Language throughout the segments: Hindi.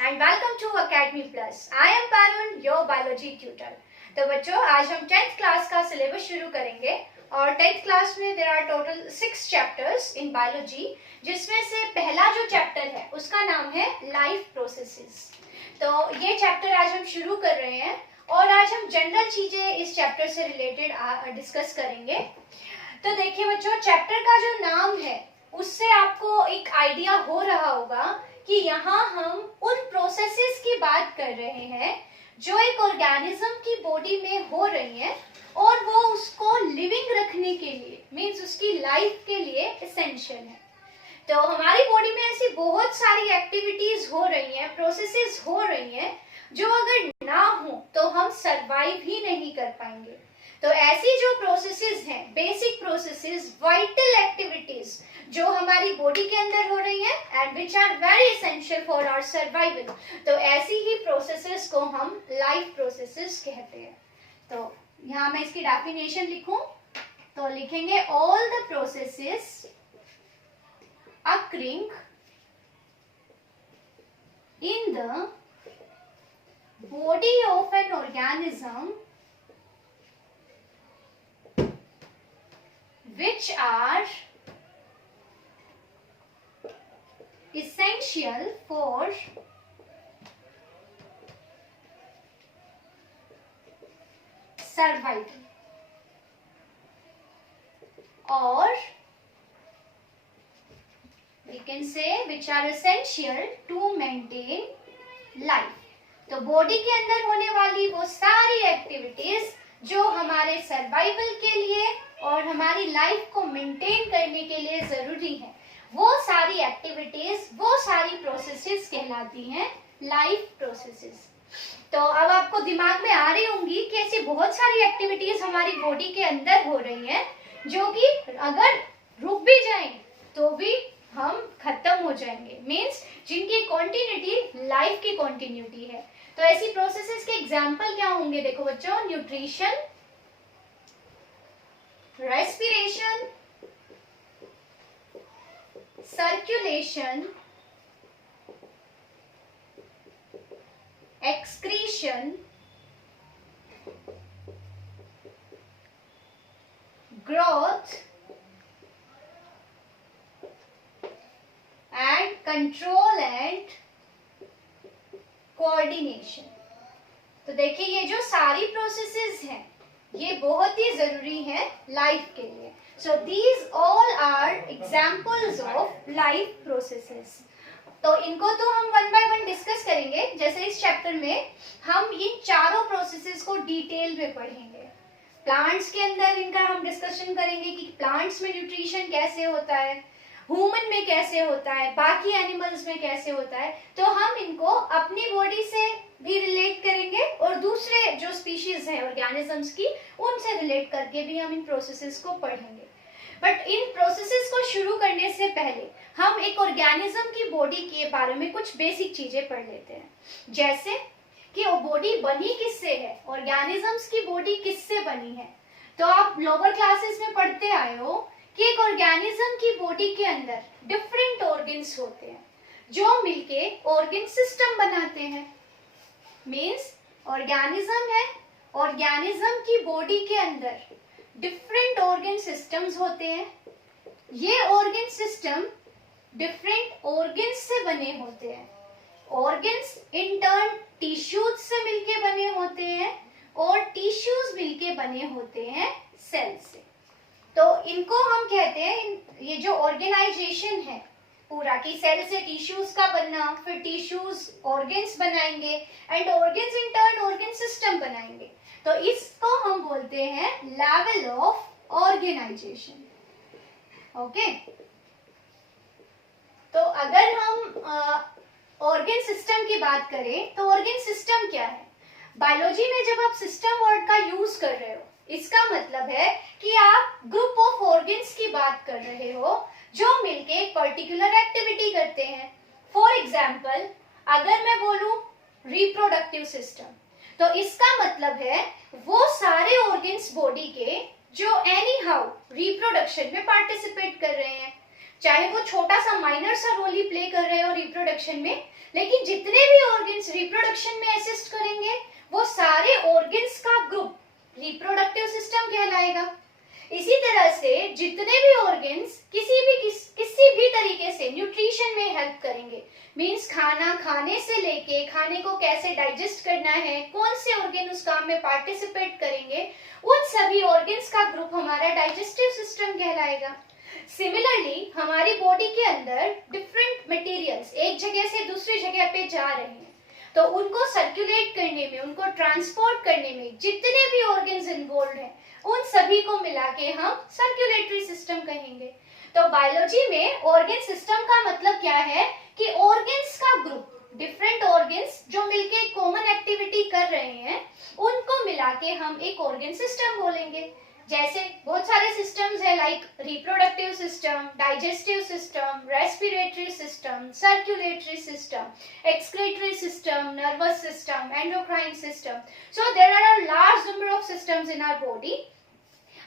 and welcome to Academy Plus. I am Parun, your biology tutor. तो बच्चों आज हम 10th क्लास का सिलेबस शुरू करेंगे और 10th क्लास में there are total 6 chapters in biology, जिसमें से पहला जो चैप्टर है उसका नाम है लाइफ प्रोसेसेस। तो ये चैप्टर आज हम शुरू कर रहे हैं और आज हम जनरल चीजें इस चैप्टर से रिलेटेड डिस्कस करेंगे। तो देखिए बच्चों, चैप्टर का जो नाम है उससे आपको एक आइडिया हो रहा होगा कि यहाँ हम उन प्रोसेसेस की बात कर रहे हैं जो एक ऑर्गेनिज्म की बॉडी में हो रही हैं और वो उसको लिविंग रखने के लिए मीन्स उसकी लाइफ के लिए एसेंशियल है। तो हमारी बॉडी में ऐसी बहुत सारी एक्टिविटीज हो रही हैं, प्रोसेसेस हो रही हैं जो अगर ना हो तो हम सरवाइव ही नहीं कर पाएंगे। तो ऐसी जो प्रोसेसेस हैं, बेसिक प्रोसेसेस, वाइटल एक्टिविटीज जो हमारी बॉडी के अंदर हो रही हैं and which are very essential for our survival, तो ऐसी ही प्रोसेसेस को हम लाइफ प्रोसेसेस कहते हैं। तो यहाँ मैं इसकी डेफिनेशन लिखूं तो लिखेंगे all the processes occurring in the body of an organism which are essential for survival or we can say which are essential to maintain life। तो बॉडी के अंदर होने वाली वो सारी एक्टिविटीज जो हमारे सर्वाइवल के लिए और हमारी लाइफ को मेंटेन करने के लिए जरूरी है, वो सारी एक्टिविटीज, वो सारी प्रोसेसेस कहलाती हैं लाइफ प्रोसेसेस। तो अब आपको दिमाग में आ रही होंगी कि ऐसी बहुत सारी एक्टिविटीज हमारी बॉडी के अंदर हो रही हैं जो कि अगर रुक भी जाएं तो भी हम खत्म हो जाएंगे, मीन्स जिनकी कॉन्टिन्यूटी लाइफ की कॉन्टिन्यूटी है। तो ऐसी प्रोसेसेस के एग्जाम्पल क्या होंगे? देखो बच्चों, nutrition, respiration, circulation, excretion, growth and control and coordination. तो देखिए ये जो सारी प्रोसेसेस हैं ये बहुत ही जरूरी है लाइफ के लिए। So these all are examples of life processes. तो इनको तो हम वन बाय वन डिस्कस करेंगे। जैसे इस चैप्टर में हम इन चारों प्रोसेसेस को डिटेल में पढ़ेंगे। प्लांट्स के अंदर इनका हम डिस्कशन करेंगे कि प्लांट्स में न्यूट्रिशन कैसे होता है, ह्यूमन में कैसे होता है, बाकी एनिमल्स में कैसे होता है। तो हम इनको अपनी बॉडी से भी रिलेट करेंगे और दूसरे जो स्पीशीज हैं ऑर्गेनिजम्स की, उनसे रिलेट करके भी हम इन प्रोसेसेस को पढ़ेंगे। बट इन प्रोसेसेस को शुरू करने से पहले हम एक ऑर्गेनिज्म की बॉडी के बारे में कुछ बेसिक चीजें पढ़ लेते हैं। जैसे कि वो बॉडी बनी किससे है, ऑर्गेनिजम्स की बॉडी किससे बनी है। तो आप लोअर क्लासेस में पढ़ते आए हो कि एक ऑर्गेनिज्म की बॉडी के अंदर डिफरेंट ऑर्गन्स होते हैं जो मिलके ऑर्गन सिस्टम बनाते हैं। मींस ऑर्गेनिज्म है, ऑर्गेनिज्म की बॉडी के अंदर डिफरेंट ऑर्गन सिस्टम्स होते हैं। ये ऑर्गन सिस्टम डिफरेंट ऑर्गन्स से बने होते हैं। ऑर्गन्स इन टर्न टिश्यूज से मिलके बने होते हैं और टिश्यूज मिलके बने होते हैं सेल से। तो इनको हम कहते हैं, ये जो ऑर्गेनाइजेशन है पूरा की सेल से टिश्यूज का बनना, फिर टिश्यूज ऑर्गन्स बनाएंगे and organs in turn organ system बनाएंगे। तो इसको हम बोलते हैं लेवल ऑफ ऑर्गेनाइजेशन। ओके, तो अगर हम ऑर्गन सिस्टम की बात करें तो ऑर्गन सिस्टम क्या है? बायोलॉजी में जब आप सिस्टम वर्ड का यूज कर रहे हो, इसका मतलब है कि आप ग्रुप ऑफ ऑर्गन्स की बात कर रहे हो जो मिलके एक पर्टिकुलर एक्टिविटी करते हैं। फॉर एग्जाम्पल, अगर मैं बोलूं रिप्रोडक्टिव सिस्टम, तो इसका मतलब है वो सारे ऑर्गन्स बॉडी के जो एनी हाउ रिप्रोडक्शन में पार्टिसिपेट कर रहे हैं, चाहे वो छोटा सा माइनर सा रोल ही प्ले कर रहे हो रिप्रोडक्शन में, लेकिन जितने भी ऑर्गन्स रिप्रोडक्शन में असिस्ट करेंगे वो सारे ऑर्गन्स का ग्रुप रिप्रोडक्टिव सिस्टम कहलाएगा। इसी तरह से जितने भी ऑर्गन्स किसी भी तरीके से न्यूट्रिशन में हेल्प करेंगे, मींस खाना खाने से लेके खाने को कैसे डाइजेस्ट करना है, कौन से ऑर्गन उस काम में पार्टिसिपेट करेंगे, उन सभी ऑर्गन्स का ग्रुप हमारा डाइजेस्टिव सिस्टम कहलाएगा। सिमिलरली हमारी बॉडी के अंदर डिफरेंट मटेरियल्स एक जगह से दूसरी जगह पे जा रहे हैं, तो उनको सर्कुलेट करने में, उनको ट्रांसपोर्ट करने में जितने भी ऑर्गन्स इन्वॉल्व हैं उन सभी को मिला के हम सर्कुलेटरी सिस्टम कहेंगे। तो बायोलॉजी में ऑर्गन सिस्टम का मतलब क्या है कि ऑर्गन्स का ग्रुप, डिफरेंट ऑर्गन्स जो मिलके कॉमन एक्टिविटी कर रहे हैं उनको मिला के हम एक ऑर्गन सिस्टम बोलेंगे। जैसे बहुत सारे सिस्टम्स है like reproductive system, digestive system, respiratory system, circulatory system, excretory system, nervous system, endocrine system. So there are a large number of systems in our body.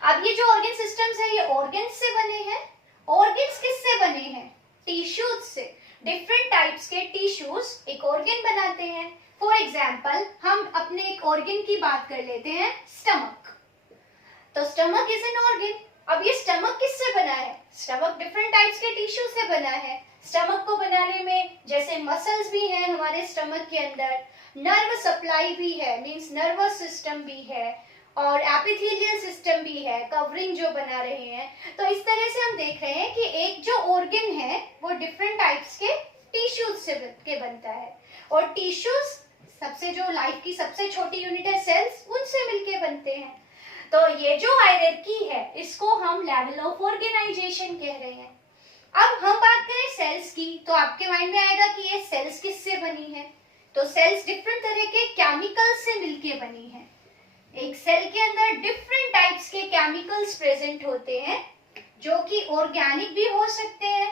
अब ये जो ऑर्गन सिस्टम्स है ये ऑर्गन्स से बने हैं। ऑर्गन्स किससे बने हैं? टिश्यूज से। डिफरेंट टाइप्स के टिश्यूज एक ऑर्गन बनाते हैं। फॉर एग्जाम्पल हम अपने एक ऑर्गन की बात कर लेते हैं, स्टमक। तो स्टमक इज एन ऑर्गन। अब ये स्टमक किससे बना है? स्टमक डिफरेंट टाइप्स के टिश्यू से बना है। स्टमक को बनाने में जैसे मसल्स भी हैं हमारे स्टमक के अंदर, नर्व सप्लाई भी है, मींस नर्वस सिस्टम भी है, और एपिथेलियल सिस्टम भी है, कवरिंग जो बना रहे हैं। तो इस तरह से हम देख रहे हैं कि एक जो ऑर्गन है वो डिफरेंट टाइप्स के टिश्यूज से के बनता है, और टिश्यूज सबसे जो लाइफ की सबसे छोटी यूनिट है सेल्स, उनसे मिलके बनते हैं। तो ये जो हायरार्की है इसको हम लेवल ऑफ ऑर्गेनाइजेशन कह रहे हैं। अब हम बात करें सेल्स की, तो आपके माइंड में आएगा कि ये सेल्स किससे बनी है? तो सेल्स डिफरेंट तरह के केमिकल्स से मिलके बनी है। एक सेल के अंदर डिफरेंट टाइप्स के केमिकल्स प्रेजेंट होते हैं जो कि ऑर्गेनिक भी हो सकते हैं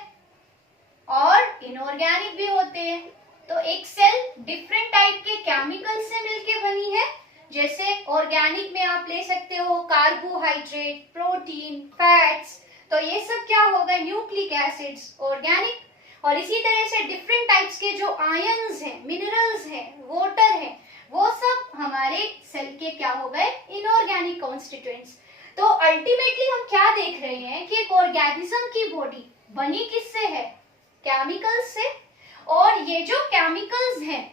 और इनऑर्गेनिक भी होते हैं। तो एक सेल डिफरेंट टाइप के केमिकल्स से मिलके बनी है। जैसे ऑर्गेनिक में आप ले सकते हो कार्बोहाइड्रेट, प्रोटीन, फैट्स, तो ये सब क्या होगा? Nucleic acids, organic. और इसी तरह से डिफरेंट टाइप्स के जो आयंस हैं, मिनरल्स हैं, वाटर हैं, वो सब हमारे सेल के क्या हो गए? Inorganic constituents. तो अल्टीमेटली हम क्या देख रहे हैं कि एक ऑर्गेनिज्म की बॉडी बनी किससे है? केमिकल्स से। और ये जो केमिकल्स हैं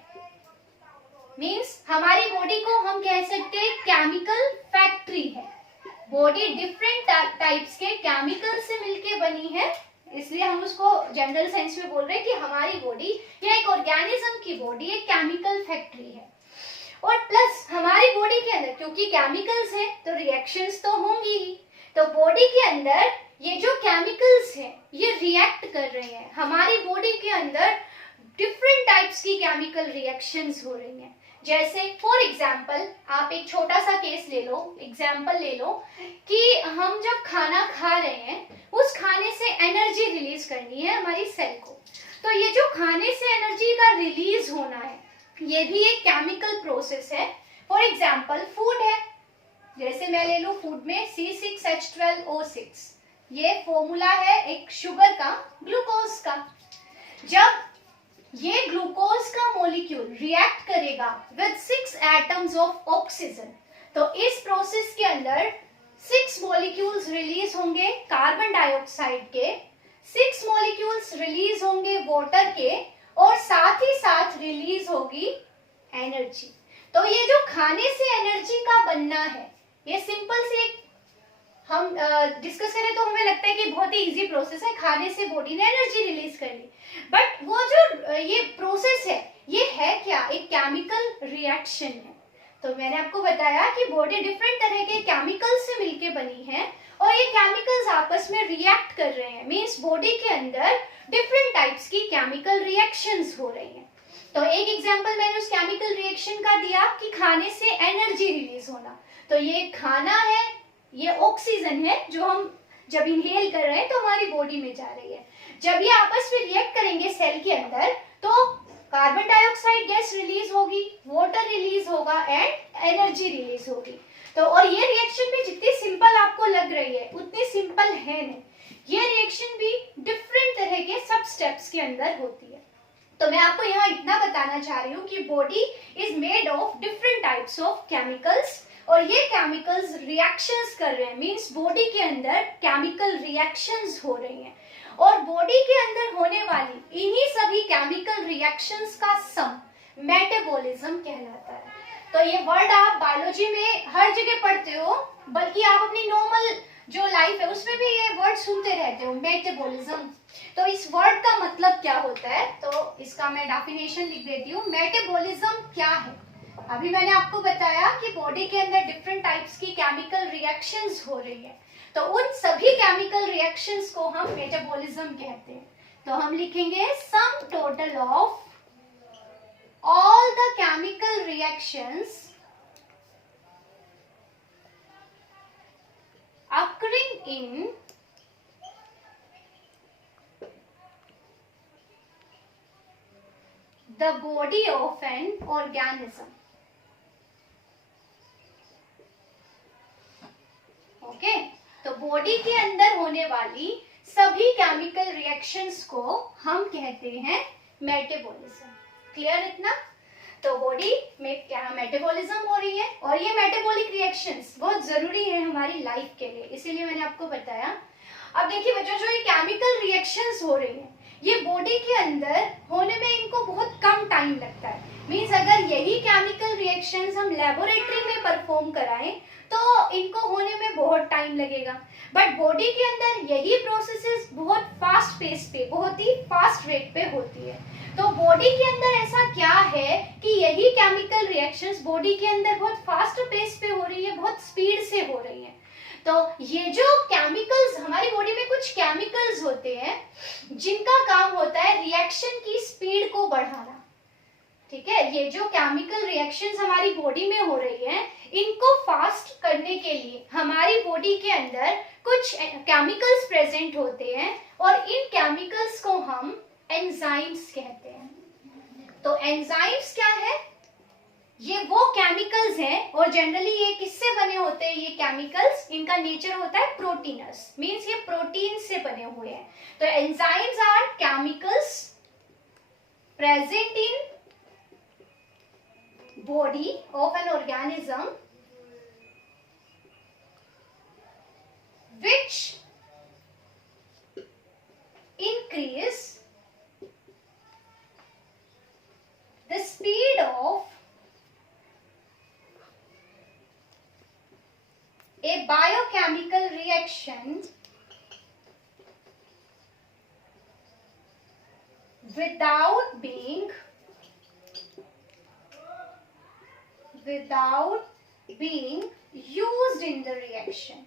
मीन्स हमारी बॉडी को हम कह सकते हैं केमिकल फैक्ट्री है। बॉडी डिफरेंट टाइप्स के केमिकल से मिलके बनी है, इसलिए हम उसको जनरल सेंस में बोल रहे हैं कि हमारी बॉडी या एक ऑर्गेनिज्म की बॉडी एक केमिकल फैक्ट्री है। और प्लस हमारी बॉडी के अंदर क्योंकि केमिकल्स है तो रिएक्शंस तो होंगी ही, तो बॉडी के अंदर ये जो केमिकल्स हैं ये रिएक्ट कर रहे हैं। हमारी बॉडी के अंदर डिफरेंट टाइप्स की केमिकल रिएक्शंस हो रही हैं। जैसे फॉर एग्जाम्पल आप एक छोटा सा केस ले लो, एग्जाम्पल ले लो कि हम जब खाना खा रहे हैं उस खाने से एनर्जी रिलीज करनी है हमारी सेल को। तो ये जो खाने से एनर्जी का रिलीज होना है ये भी एक केमिकल प्रोसेस है। फॉर एग्जाम्पल फूड है, जैसे मैं ले लूं फूड में C6H12O6, ये फॉर्मूला है एक शुगर का, ग्लूकोज का। जब ये ग्लूकोज का मॉलिक्यूल रिएक्ट करेगा विद 6 एटम्स ऑफ ऑक्सीजन, तो इस प्रोसेस के अंदर 6 मॉलिक्यूल्स रिलीज होंगे कार्बन डाइऑक्साइड के, 6 मॉलिक्यूल्स रिलीज होंगे वाटर के, और साथ ही साथ रिलीज होगी एनर्जी। तो ये जो खाने से एनर्जी का बनना है ये सिंपल से हम डिस्कस करें तो हमें लगता है कि बहुत ही इजी प्रोसेस है, खाने से बॉडी ने एनर्जी रिलीज कर ली। बट वो जो ये प्रोसेस है ये है क्या? एक केमिकल रिएक्शन है। तो मैंने आपको बताया कि बॉडी डिफरेंट तरह के केमिकल्स से मिलके बनी है और ये केमिकल्स आपस में रिएक्ट कर रहे हैं, मींस बॉडी के अंदर डिफरेंट टाइप्स की केमिकल रिएक्शंस हो रही हैं। तो एक एग्जांपल मैंने उस केमिकल रिएक्शन का दिया कि खाने से एनर्जी रिलीज होना। तो ये खाना है, ये ऑक्सीजन है जो हम जब इनहेल कर रहे हैं तो हमारी बॉडी में जा रही है। जब ये आपस में रिएक्ट करेंगे सेल के अंदर तो कार्बन डाइऑक्साइड गैस रिलीज होगी, वाटर रिलीज होगा एंड एनर्जी रिलीज होगी। तो और ये रिएक्शन भी जितनी सिंपल आपको लग रही है उतनी सिंपल है नहीं, ये रिएक्शन भी डिफरेंट तरह के सब स्टेप्स के अंदर होती है। तो मैं आपको यहाँ इतना बताना चाह रही हूँ कि body is made of different types of chemicals, और ये केमिकल्स रिएक्शंस कर रहे हैं, मींस बॉडी के अंदर केमिकल रिएक्शंस हो रही हैं, और बॉडी के अंदर होने वाली इन्हीं सभी केमिकल रिएक्शंस का सम मेटाबॉलिज्म कहलाता है। तो ये वर्ड आप बायोलॉजी में हर जगह पढ़ते हो, बल्कि आप अपनी नॉर्मल जो लाइफ है उसमें भी ये वर्ड सुनते रहते हो, मेटाबॉलिज्म। तो इस वर्ड का मतलब क्या होता है, तो इसका मैं डेफिनेशन लिख देती हूँ। मेटाबॉलिज्म क्या है? अभी मैंने आपको बताया कि बॉडी के अंदर डिफरेंट टाइप्स की केमिकल रिएक्शंस हो रही है, तो उन सभी केमिकल रिएक्शंस को हम मेटाबॉलिज्म कहते हैं। तो हम लिखेंगे sum total of all the chemical reactions occurring in the body of an organism. Okay, तो बॉडी के अंदर होने वाली सभी केमिकल रिएक्शंस को हम कहते हैं मेटाबॉलिज्म। क्लियर इतना? तो बॉडी में क्या मेटाबॉलिज्म हो रही है, और ये मेटाबॉलिक रिएक्शंस बहुत जरूरी है हमारी लाइफ के लिए, इसीलिए मैंने आपको बताया। अब देखिए बच्चों, जो ये केमिकल रिएक्शंस हो रही हैं, ये बॉडी के अंदर होने में इनको बहुत कम टाइम लगता है। मींस अगर यही केमिकल रिएक्शंस हम लेबोरेटरी में परफॉर्म कराएं तो इनको होने में बहुत टाइम लगेगा, बट बॉडी के अंदर यही प्रोसेसेस बहुत फास्ट पेस पे, बहुत ही फास्ट रेट पे होती है। तो बॉडी के अंदर ऐसा क्या है कि यही केमिकल रिएक्शंस बॉडी के अंदर बहुत फास्ट पेस पे हो रही है, बहुत स्पीड से हो रही है। तो ये जो केमिकल्स, हमारी बॉडी में कुछ केमिकल्स होते हैं जिनका काम होता है रिएक्शन की स्पीड को बढ़ाना। ठीक है, ये जो केमिकल रिएक्शंस हमारी बॉडी में हो रही हैं, इनको फास्ट करने के लिए हमारी बॉडी के अंदर कुछ केमिकल्स प्रेजेंट होते हैं, और इन केमिकल्स को हम एंजाइम्स कहते हैं। तो एंजाइम्स क्या है? ये वो केमिकल्स हैं, और जनरली ये किससे बने होते हैं ये केमिकल्स? इनका नेचर होता है प्रोटीनस, मींस ये प्रोटीन से बने हुए हैं। तो enzymes are chemicals present in body of an organism which increase the speed of a biochemical reaction without being used in the reaction।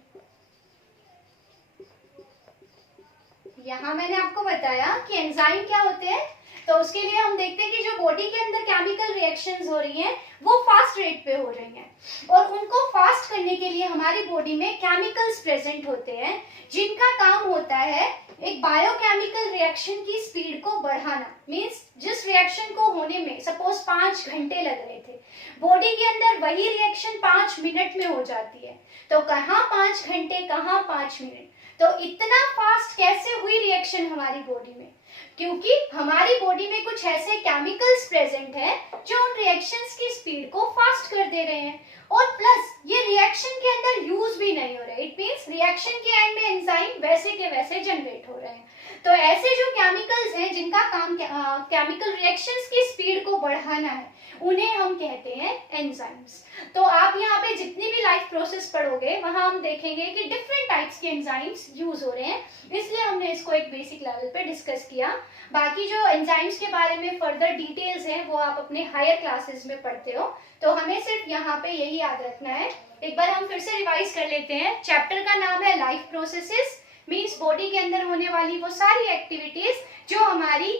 यहां मैंने आपको बताया कि एंजाइम क्या होते हैं, तो उसके लिए हम देखते हैं कि जो बॉडी के अंदर केमिकल रिएक्शंस हो रही हैं वो फास्ट रेट पे हो रही हैं, और उनको फास्ट करने के लिए हमारी बॉडी में केमिकल्स प्रेजेंट होते हैं जिनका काम होता है एक बायोकेमिकल रिएक्शन की स्पीड को बढ़ाना। मींस जिस रिएक्शन को होने में सपोज 5 घंटे लग रहे थे, बॉडी के अंदर वही रिएक्शन 5 मिनट में हो जाती है। तो कहाँ 5 घंटे, कहाँ 5 मिनट, तो इतना फास्ट कैसे हुई रिएक्शन हमारी बॉडी में? क्योंकि हमारी बॉडी में कुछ ऐसे केमिकल्स प्रेजेंट हैं जो उन रिएक्शंस की स्पीड को फास्ट कर दे रहे हैं, और प्लस ये रिएक्शन के अंदर यूज भी नहीं हो रहे। इट मींस रिएक्शन के एंड में एंजाइम वैसे के वैसे जनरेट हो रहे हैं। तो ऐसे जो केमिकल्स हैं जिनका काम केमिकल रिएक्शंस की स्पीड को बढ़ाना है, उन्हें हम कहते हैं एंजाइम्स। तो आप यहाँ पे जितनी भी लाइफ प्रोसेस पढ़ोगे वहां हम देखेंगे कि डिफरेंट टाइप्स के एंजाइम्स यूज हो रहे हैं, इसलिए हमने इसको एक बेसिक लेवल पे डिस्कस किया। बाकी जो एंजाइम्स के बारे में फर्दर डिटेल्स हैं वो आप अपने हायर क्लासेस में पढ़ते हो, तो हमें सिर्फ यहाँ पे यही याद रखना है। एक बार हम फिर से रिवाइज कर लेते हैं। चैप्टर का नाम है लाइफ प्रोसेसेस, मींस बॉडी के अंदर होने वाली वो सारी एक्टिविटीज जो हमारी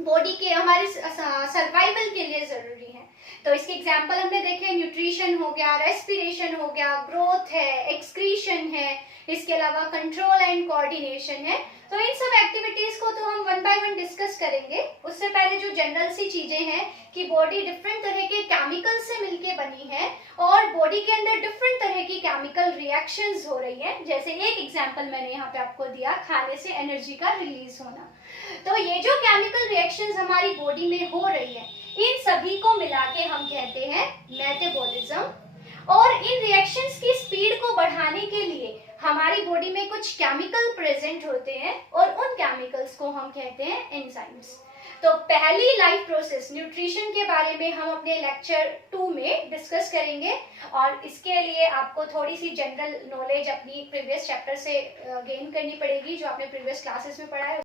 बॉडी के, हमारे सर्वाइवल के लिए जरूरी है। तो इसके एग्जाम्पल हमने देखे, न्यूट्रिशन हो गया, रेस्पिरेशन हो गया, ग्रोथ है, एक्सक्रीशन है, इसके अलावा कंट्रोल एंड कोऑर्डिनेशन है। तो इन सब एक्टिविटीज को तो हम वन बाय वन डिस्कस करेंगे। उससे पहले जो जनरल सी चीजें हैं कि बॉडी डिफरेंट तरह के केमिकल से मिलके बनी है, और बॉडी के अंदर डिफरेंट तरह की केमिकल रिएक्शंस हो रही हैं। जैसे एक एग्जांपल मैंने यहाँ पे आपको दिया, खाने से एनर्जी का रिलीज होना। तो ये जो केमिकल रिएक्शंस हमारी बॉडी में हो रही है, इन सभी को मिला के हम कहते हैं मेटाबॉलिज्म। और इन रिएक्शंस की स्पीड को बढ़ाने के लिए हमारी बॉडी में कुछ केमिकल प्रेजेंट होते हैं और उन केमिकल्स को हम कहते हैं एंजाइम्स। तो पहली लाइफ प्रोसेस न्यूट्रिशन के बारे में हम अपने लेक्चर 2 में डिस्कस करेंगे, और इसके लिए आपको थोड़ी सी जनरल नॉलेज अपनी प्रीवियस चैप्टर से गेन करनी पड़ेगी जो आपने प्रीवियस क्लासेस में पढ़ा है।